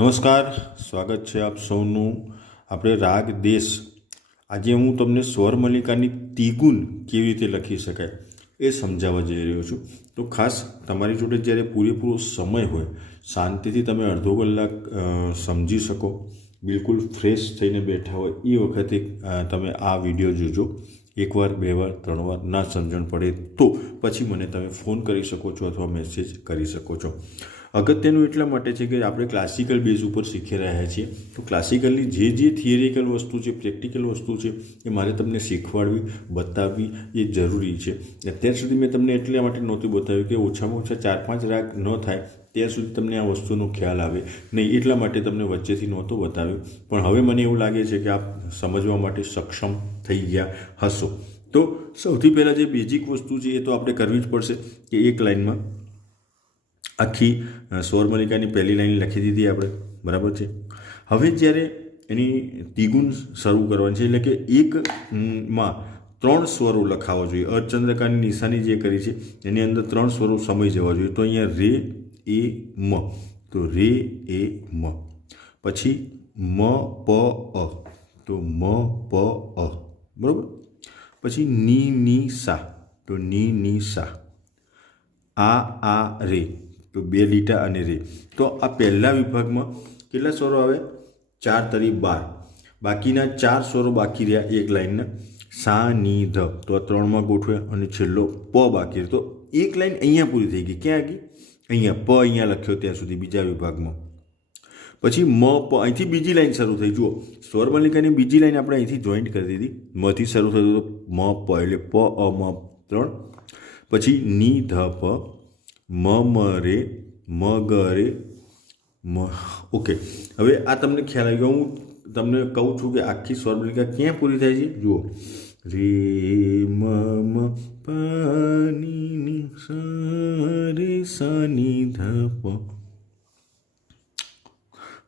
નમસ્કાર, સ્વાગત છે આપ સૌનું. આપણે રાગ દેશ. આજે હું તમને સ્વર મલ્લિકાની તિગુન કેવી રીતે લખી શકાય એ સમજાવવા જઈ રહ્યો છું. તો ખાસ તમારી જોડે જ્યારે પૂરેપૂરો સમય હોય, શાંતિથી તમે અડધો કલાક સમજી શકો. બિલકુલ ફ્રેશ થઈને બેઠા હોય એ વખતે તમે આ વીડિયો જોજો. એકવાર, બે વાર, ત્રણ વાર ના સમજણ પડે તો પછી મને તમે ફોન કરી શકો છો અથવા મેસેજ કરી શકો છો. અગત્યનું એટલા માટે છે કે આપણે ક્લાસિકલ બેઝ ઉપર શીખી રહ્યા છીએ. તો ક્લાસિકલની જે જે થિયરિકલ વસ્તુ છે પ્રેક્ટિકલ વસ્તુ છે, એ મારે તમને શીખવાડવી, બતાવવી એ જરૂરી છે. અત્યાર સુધી મેં તમને એટલા માટે નહોતું બતાવ્યું કે ઓછામાં ઓછા ચાર પાંચ રાગ ન થાય, ત્યાં સુધી તમને આ વસ્તુનો ખ્યાલ આવે. નહીં, એટલા માટે તમને વચ્ચેથી નહોતો બતાવ્યું. પણ હવે મને એવું લાગે છે કે આપ સમજવા માટે સક્ષમ થઈ ગયા હશો. તો સૌથી પહેલાં જે બેઝિક વસ્તુ છે એ તો આપણે કરવી જ પડશે કે એક લાઇનમાં આખી અ, પહેલી લાઈન લખી દીધી આપણે. બરાબર છે? હવે જ્યારે એની તિગુન શરૂ કરવાની છે એટલે કે એક માં ત્રણ સ્વરો લખાવા જોઈએ. અર્ધચંદ્રકાની નિશાની જે કરી છે એની અંદર ત્રણ સ્વરો સમય જવા જોઈએ. તો અહીંયા રે એ મ. તો રે એ મ. પછી મ પ અ. તો મ પ અ. બરાબર? પછી ની ની સા. તો ની ની સા. આ આ રે. તો બે લીટા અને રે. તો આ પહેલા વિભાગમાં કેટલા સ્વરો આવે? ચાર તરી બાર. બાકીના ચાર સ્વરો બાકી રહ્યા એક લાઈનના સા, ની, ધ. તો આ ત્રણમાં ગોઠવ્યા અને છેલ્લો પ બાકી. તો એક લાઇન અહીંયા પૂરી થઈ ગઈ. ક્યાં આગી અહીંયા પ અહીંયા લખ્યો ત્યાં સુધી બીજા વિભાગમાં. પછી મ, પ. અહીંથી બીજી લાઈન શરૂ થઈ. જુઓ. સ્વર મલ્લિકાની બીજી લાઈન આપણે અહીંથી જોઈન્ટ કરી દીધી. મથી શરૂ થયું તો મ, પ એટલે પ, અ, મ, ત્રણ. પછી ની, ધ, પ. મ મ રે મ, ઓકે. હવે આ તમને ખ્યાલ આવી ગયો. હું તમને કહું છું કે આખી સ્વર મલ્લિકા ક્યાં પૂરી થાય છે? જુઓ. રે, મ મ પ ની ની સા રે સા ની ધ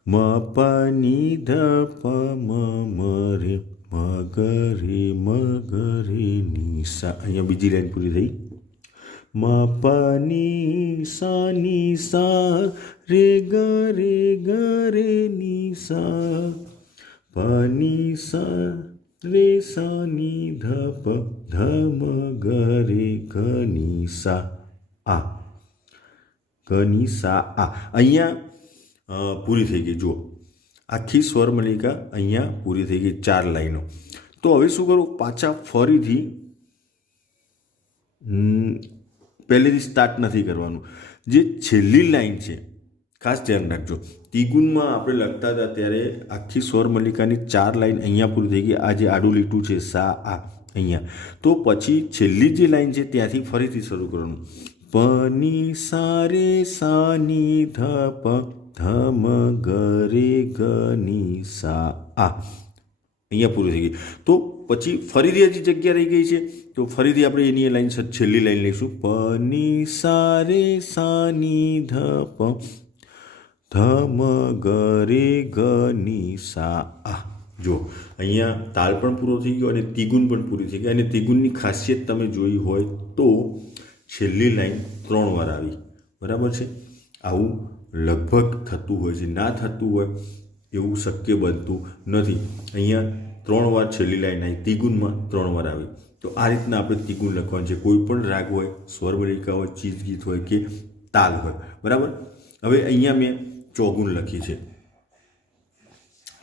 મ પ ની ધ પ મ રે મ ગ રે મ ગ રે ની સા અહીંયા બીજી લાઈન પૂરી થઈ. મ પની સા રે ગ રે ગ રે ની સા પની સા રે સા ની ધ પ ધ મ ગ રે ગ ની સા આ ઘની સા આ અહીંયા પૂરી થઈ ગઈ જુઓ આખી સ્વર મલિકા અહીંયા પૂરી થઈ ગઈ ચાર લાઈનો તો હવે શું કરું? પાછા ફરીથી પહેલેથી સ્ટાર્ટ નથી કરવાનું. જે છેલ્લી લાઈન છે, ખાસ ધ્યાન રાખજો. તિગુનમાં આપણે લખતા હતા ત્યારે આખી સ્વર મલ્લિકાની ચાર લાઈન અહીંયા પૂરી થઈ ગઈ. આ જે આડું લીટું છે, સા, આ, અહીંયા. તો પછી છેલ્લી જે લાઈન છે, ત્યાંથી ફરીથી શરૂ કરવાનું. પની સારે સાની ધ પ ધ મ ગ રે ગ ની સા, આ. અહીંયા પૂરી થઈ ગઈ. તો પછી ફરીથી હજી જગ્યા રહી ગઈ છે. તો ફરીથી આપણે એની લાઈન છેલ્લી લાઈન લઈશું. પ ની સા રે સા ધ પ ધ મ ગ રે ગ ની સા આ જો અહીંયા તાલ પણ પૂરો થઈ ગયો અને તિગુન પણ પૂરી થઈ ગઈ. અને તિગુનની ખાસિયત તમે જોઈ હોય તો છેલ્લી લાઈન ત્રણ વાર આવી. બરાબર છે? આવું લગભગ થતું હોય છે. ના થતું હોય એવું શક્ય બનતું નથી. અહીંયા ત્રણ વાર છેલ્લી લાઈન આવી ત્રિગુણમાં ત્રણ વાર આવી. તો આ રીતના આપણે ત્રિગુણ લખવાનું છે. કોઈ પણ રાગ હોય સ્વર હોય ચીજ ગીત હોય કે તાલ હોય. બરાબર? હવે અહીંયા મેં ચોગુન લખી છે.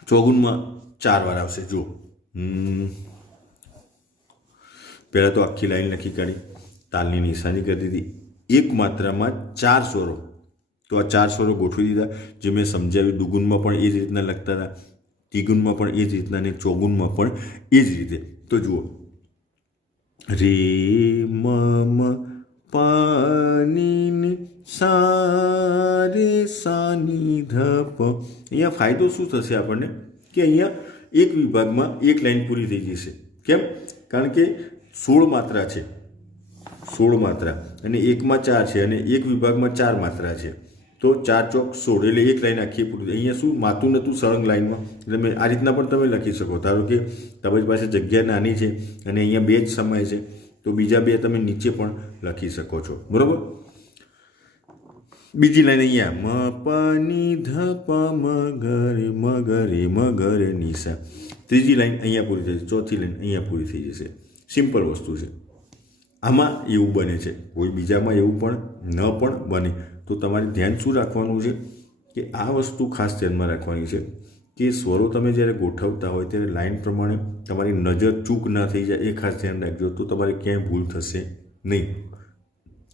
ચોગુનમાં ચાર વાર આવશે. જુઓ. પહેલાં તો આખી લાઈન લખી કાઢી. તાલની નિશાની કરી દીધી. એક માત્રામાં ચાર સ્વરો. તો આ ચાર સ્વરો ગોઠવી દીધા. જે મેં સમજાવ્યું. દુગુનમાં પણ એ જ રીતના લખતા હતા. તિગુનમાં પણ એ જ રીતના અને ચોગુનમાં પણ એ જ રીતે. તો જુઓ. રે મમ પાની સારે સા રે સા ની ધ પ અહીંયા ફાયદો શું થશે આપણને? કે અહીંયા એક વિભાગમાં એક લાઈન પૂરી થઈ જશે. કેમ? કારણ કે સોળ માત્રા છે. સોળ માત્રા. અને એકમાં ચાર છે અને એક વિભાગમાં ચાર માત્રા છે. તો ચાર ચોક સોળ એટલે એક લાઈન આખી પૂરી. અહીંયા શું માતું નહોતું સળંગ લાઈનમાં? એટલે મેં આ રીતના પણ તમે લખી શકો. ધારો કે તમારી પાસે જગ્યા નાની છે અને અહીંયા બે જ સમય છે, તો બીજા બે તમે નીચે પણ લખી શકો છો. બરાબર? બીજી લાઈન અહીંયા. મ પાની ધ પ મગરે મગરે મગર નિશા ત્રીજી લાઈન અહીંયા પૂરી થઈ જશે. ચોથી લાઈન અહીંયા પૂરી થઈ જશે. સિમ્પલ વસ્તુ છે. આમાં એવું બને છે. કોઈ બીજામાં એવું પણ ન પણ બને. તો તમારે ધ્યાન શું રાખવાનું છે? કે આ વસ્તુ ખાસ ધ્યાનમાં રાખવાની છે કે સ્વરો તમે જ્યારે ગોઠવતા હોય ત્યારે લાઇન પ્રમાણે તમારી નજર ચૂક ના થઈ જાય એ ખાસ ધ્યાન રાખજો. તો તમારે ક્યાંય ભૂલ થશે નહીં.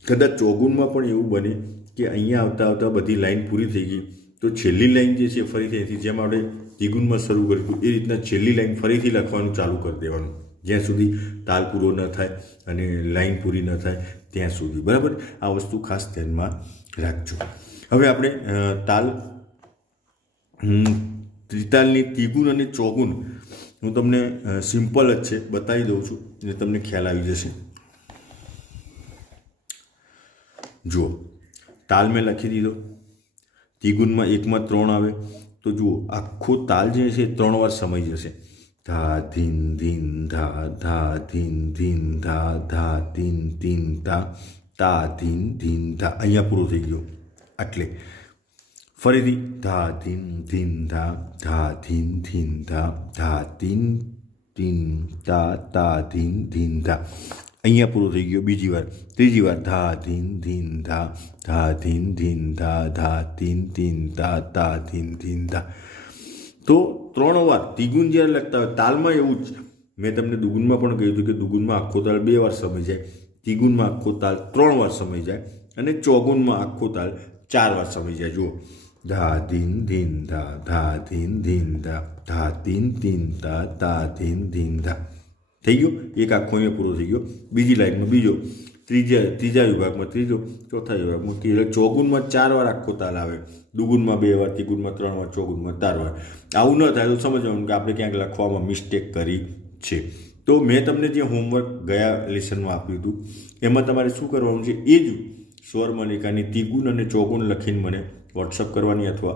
કદાચ ચોગુનમાં પણ એવું બને કે અહીંયા આવતા આવતા બધી લાઈન પૂરી થઈ ગઈ. તો છેલ્લી લાઈન જે છે ફરીથી અહીંથી જેમ આપણે ત્રિગુણમાં શરૂ કર્યું એ રીતના છેલ્લી લાઈન ફરીથી લખવાનું ચાલુ કરી દેવાનું. જ્યાં સુધી તાલ પૂરો ન થાય અને લાઈન પૂરી ન થાય ત્યાં સુધી. બરાબર? આ વસ્તુ ખાસ ધ્યાનમાં રાખજો. હવે આપણે તાલ ત્રિતાલની ત્રિગુણ અને ચોગુણ. હું તમને સિમ્પલ જ છે, બતાવી દઉં છું એટલે તમને ખ્યાલ આવી જશે. જુઓ, તાલ મેં લખી દીધો. ત્રિગુણમાં એકમાં ત્રણ આવે. તો જુઓ, આખો તાલ જે છે ત્રણ વાર સમય જશે. ધા ધીન ધીન ધા ધા ધીન ધીન ધા ધા ધીન ધીન ધા તા ધીન ધીન ધા અહીંયા પૂરું થઈ ગયું એટલે ફરીથી ધા ધીન ધીન ધા ધા ધીન ધીન ધા ધા ધીન ધીન તા તા ધીન ધીન ધા અહીંયા પૂરું થઈ ગયું બીજી વાર ત્રીજી વાર ધા ધીન ધીન ધા ધા ધીન ધીન ધા ધા ધીન ધીન ધા તા ધીન ધીન ધા તો ત્રણ વાર દ્વિગુણ જ્યારે લખતા હોય, તાલમાં એવું જ મેં તમને દુગુનમાં પણ કહ્યું હતું કે દુગુનમાં આખો તાલ બે વાર સમય જાય. ત્રિગુણમાં આખો તાલ ત્રણ વાર સમય જાય અને ચોગુણમાં આખો તાલ ચાર વાર સમય જાય. જુઓ. ધા, ધીન ધીન, ધા ધા, ધીન ધીન, ધા ધા, ધીન ધીન, ધા ધા, ધીન ધીન, ધા. થઈ ગયો? એક આખો અહીંયા પૂરો થઈ ગયો. બીજી લાઈનમાં બીજો. ત્રીજા ત્રીજા વિભાગમાં, ત્રીજો, ચોથા વિભાગમાં એટલે ચોગુણમાં ચાર વાર આખો તાલ આવે. દુગુણમાં બે વાર, ત્રિગુણમાં ત્રણ વાર, ચોગુણમાં ચાર વાર. આવું ન થાય તો સમજવાનું કે આપણે ક્યાંક લખવામાં મિસ્ટેક કરી છે. તો મેં તમને જે હોમવર્ક ગયા લેસનમાં આપ્યું હતું, એમાં તમારે શું કરવાનું છે? એ જ સ્વરમલિકાની ત્રિગુણ અને ચોગુણ લખીને મને વોટ્સઅપ કરવાની અથવા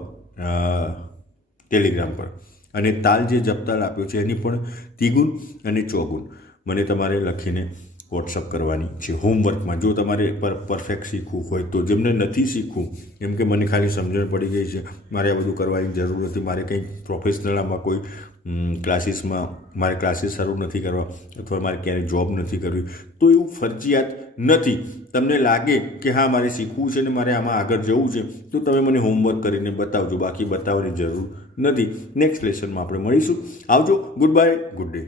ટેલિગ્રામ પર. અને તાલ જે જપતાલ આપ્યો છે એની પણ ત્રિગુણ અને ચોગુણ. મને તમારે લખીને વોટ્સઅપ કરવાની છે હોમવર્કમાં જો તમારે પર પરફેક્ટ શીખવું હોય તો જેમને નથી શીખવું, એમ કે મને ખાલી સમજણ પડી ગઈ છે, મારે આ બધું કરવાની જરૂર નથી, મારે કંઈક પ્રોફેશનલ આમાં કોઈ ક્લાસીસમાં મારે ક્લાસીસ શરૂ નથી કરવા અથવા મારે ક્યારેય જોબ નથી કરવી, તો એવું ફરજિયાત નથી. તમને લાગે કે હા, મારે શીખવું છે ને મારે આમાં આગળ જવું છે, તો તમે મને હોમવર્ક કરીને બતાવજો, બાકી બતાવવાની જરૂર નથી. નેક્સ્ટ લેસનમાં આપણે મળીશું. આવજો ગુડ બાય ગુડ ડે